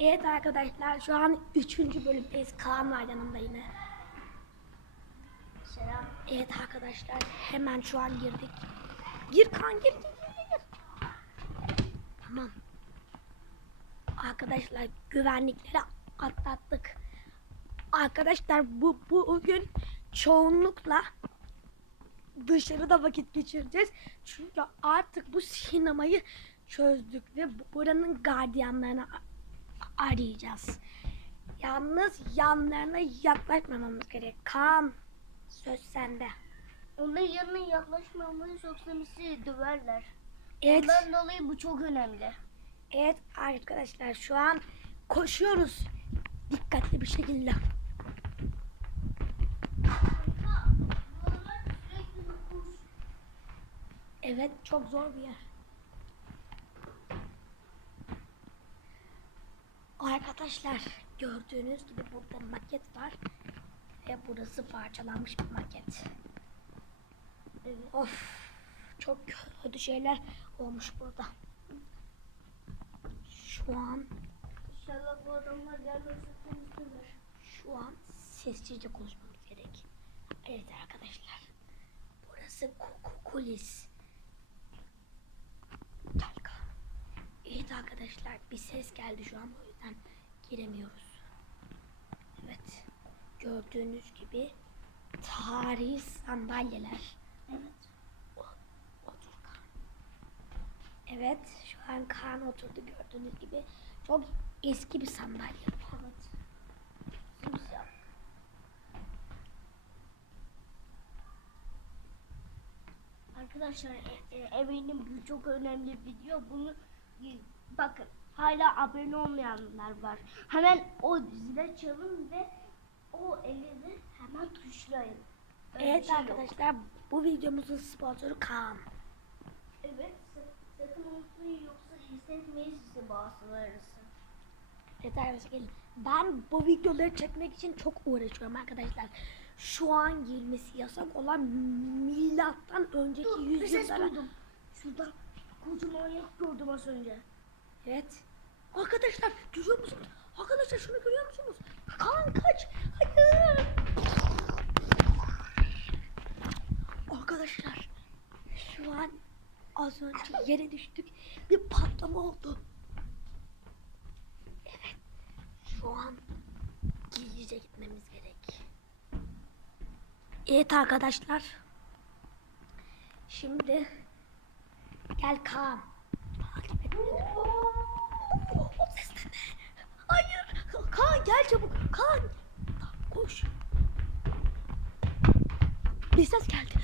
Evet arkadaşlar şu an 3. bölümdeyiz. Kaan var yanımda yine. Selam. Evet arkadaşlar hemen şu an girdik. Gir Kaan gir gir gir gir. Tamam. Arkadaşlar güvenlikleri atlattık. Arkadaşlar bu, bu bugün çoğunlukla dışarıda vakit geçireceğiz. Çünkü artık bu sinemayı çözdük ve bu- buranın gardiyanlarını a- arayacağız. Yalnız yanlarına yaklaşmamamız gerek. Kaan söz sende. Onların yanına yaklaşmamalıyız yoksa bizi döverler. Evet. Ondan dolayı bu çok önemli. Evet arkadaşlar şu an koşuyoruz. Dikkatli bir şekilde. Evet çok zor bir yer. Arkadaşlar gördüğünüz gibi burada maket var. Ve burası parçalanmış bir maket. Of çok kötü şeyler olmuş burada. Şu an İnşallah bu adamlar gelmezse temizlerler. şu an sessizce konuşmamız gerek. Evet arkadaşlar. Burası ku- ku- kulis. Gel kal. Evet arkadaşlar bir ses geldi şu an o yüzden giremiyoruz. Evet. Gördüğünüz gibi tarihi sandalyeler. Evet. Otur Kaan. Evet şu an Kaan oturdu gördüğünüz gibi. Çok eski bir sandalye. Evet. Simsiyah. Arkadaşlar e, e, eminim bu çok önemli bir video. Bunu bakın hala abone olmayanlar var. Hemen o zile çalın ve o elini hemen tuşlayın. Öyle Evet şey yok. arkadaşlar bu videomuzun sponsoru Kaan. Evet sa- sakın unutmayın yoksa hissetmeyiz sizi arası. Evet arkadaşlar. Ben bu videoları çekmek için çok uğraşıyorum arkadaşlar. Şu an girmesi yasak olan milattan önceki Dur bir ses yüzyıllara. duydum. Şurada kocaman yak gördüm az önce. Evet. Arkadaşlar görüyor musunuz? Arkadaşlar şunu görüyor musunuz? Kaan kaç. Hayır. Arkadaşlar şu an az önce yere düştük. Bir patlama oldu. Evet. Şu an gizlice gitmemiz gerek. Evet arkadaşlar. Şimdi gel Kaan. Takip et beni. O ses de ne? Hayır. Kaan gel çabuk. Kaan. Koş. Bir ses geldi.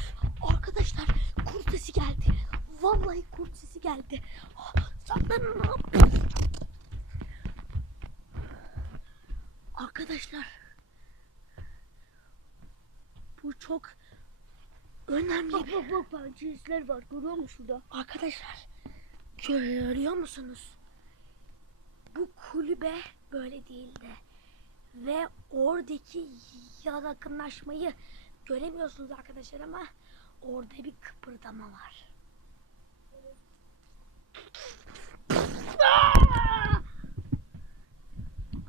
Arkadaşlar kurt sesi geldi. Vallahi kurt sesi geldi. Saklanın. Arkadaşlar. Bu çok önemli Bak bir... bak bak pençesizler var görüyor musun şurada? Arkadaşlar görüyor musunuz? Bu kulübe böyle değildi. Ve oradaki yakınlaşmayı göremiyorsunuz arkadaşlar ama orada bir kıpırdama var.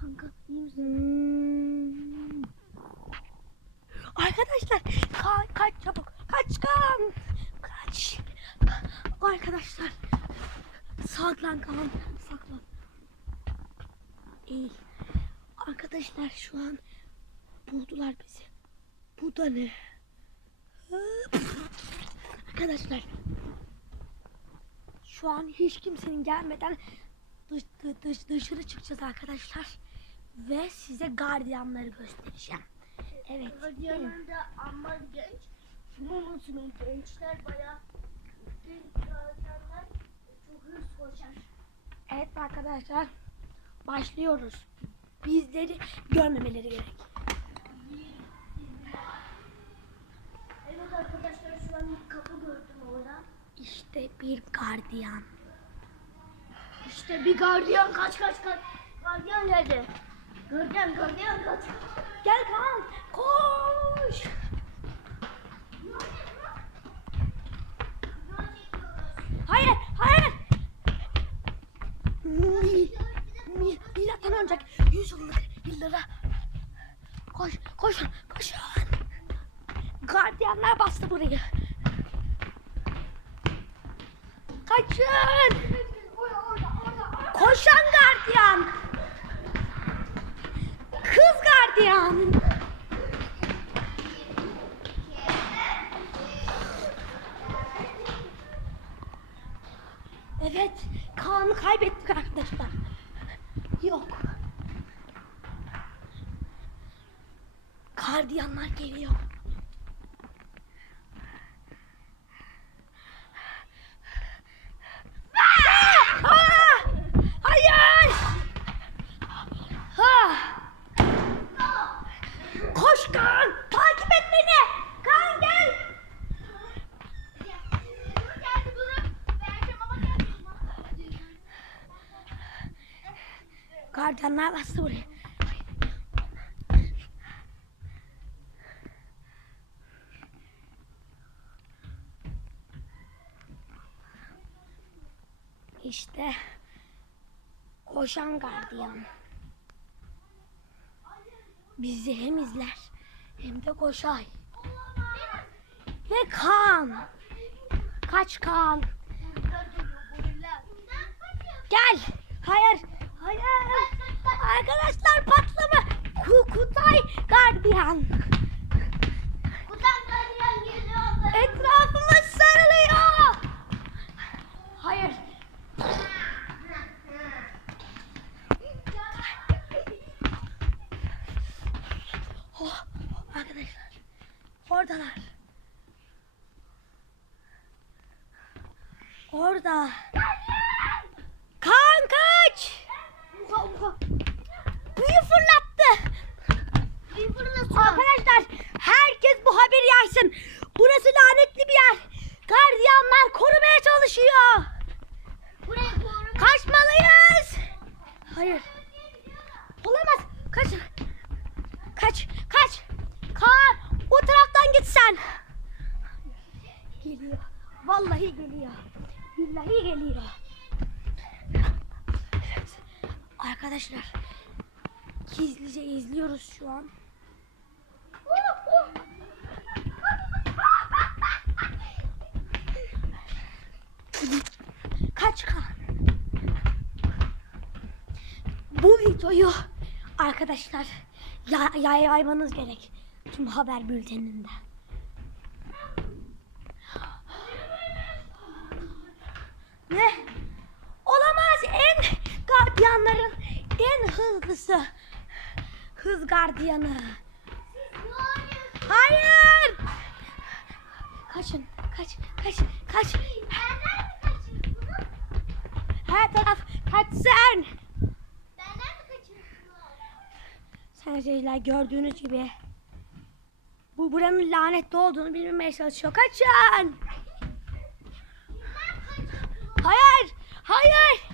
Kanka iyi misin? Hmm. Arkadaşlar ka- kaç çabuk kaç kan kaç arkadaşlar saklan kan saklan İyi. arkadaşlar şu an buldular bizi. Bu da ne? Arkadaşlar. Şu an hiç kimsenin gelmeden dış, dış, dış- dışarı çıkacağız arkadaşlar. Ve size gardiyanları göstereceğim. Evet Gardiyanlar da ama genç. Şunu unutmayın gençler bayağı genç gardiyanlar çok hırs koşar. Evet arkadaşlar başlıyoruz. Bizleri görmemeleri gerek. Evet arkadaşlar şu an bir kapı gördüm orada. İşte bir gardiyan. İşte bir gardiyan kaç kaç kaç. Gardiyan geldi. Gardiyan gardiyan kaç. Gel Kaan koş. Hayır hayır. Mi, mi, milattan Kaplan oynayacak. Yüz yıllık yıllara. Koş, koşun. Gardiyanlar bastı burayı. Kaçın. Koşan gardiyan. Kız gardiyan. Evet, Kaan'ı kaybettik arkadaşlar. Yok. Gardiyanlar geliyor. Aa! Aa! Hayır! Ha! Koş Kaan! Takip et beni! Kaan gel! Gardiyanlar bastı buraya. İşte koşan gardiyan. Bizi hem izler hem de koşar. Ve Kaan. Kaç Kaan. Gel. Hayır. Hayır. Arkadaşlar patlama. Ku- Kutay gardiyan. Etrafımız sarılıyor. Hayır. Oh, arkadaşlar. Oradalar. Orada. Kaan kaç. Büyü fırlattı. Arkadaşlar herkes bu haberi yaysın. Burası lanetli bir yer. Gardiyanlar korumaya çalışıyor. Kaçmalıyız. Hayır. Olamaz. Kaç. Kaç. Kaç. Kaan o taraftan git sen. Geliyor. Vallahi geliyor. Billahi geliyor. Evet. Arkadaşlar gizlice izliyoruz şu an. Kaç kan. Bu videoyu arkadaşlar ya, yay- yaymanız gerek. Tüm haber bülteninde. Ne? Olamaz en gardiyanların en hızlısı. Hız gardiyanı. Hayır. Kaçın. Kaç. Kaç. Kaç. Her taraf kaçsın. Seyirciler gördüğünüz gibi bu buranın lanetli olduğunu bilmemeye çalışıyor. Kaçın! Hayır! Hayır!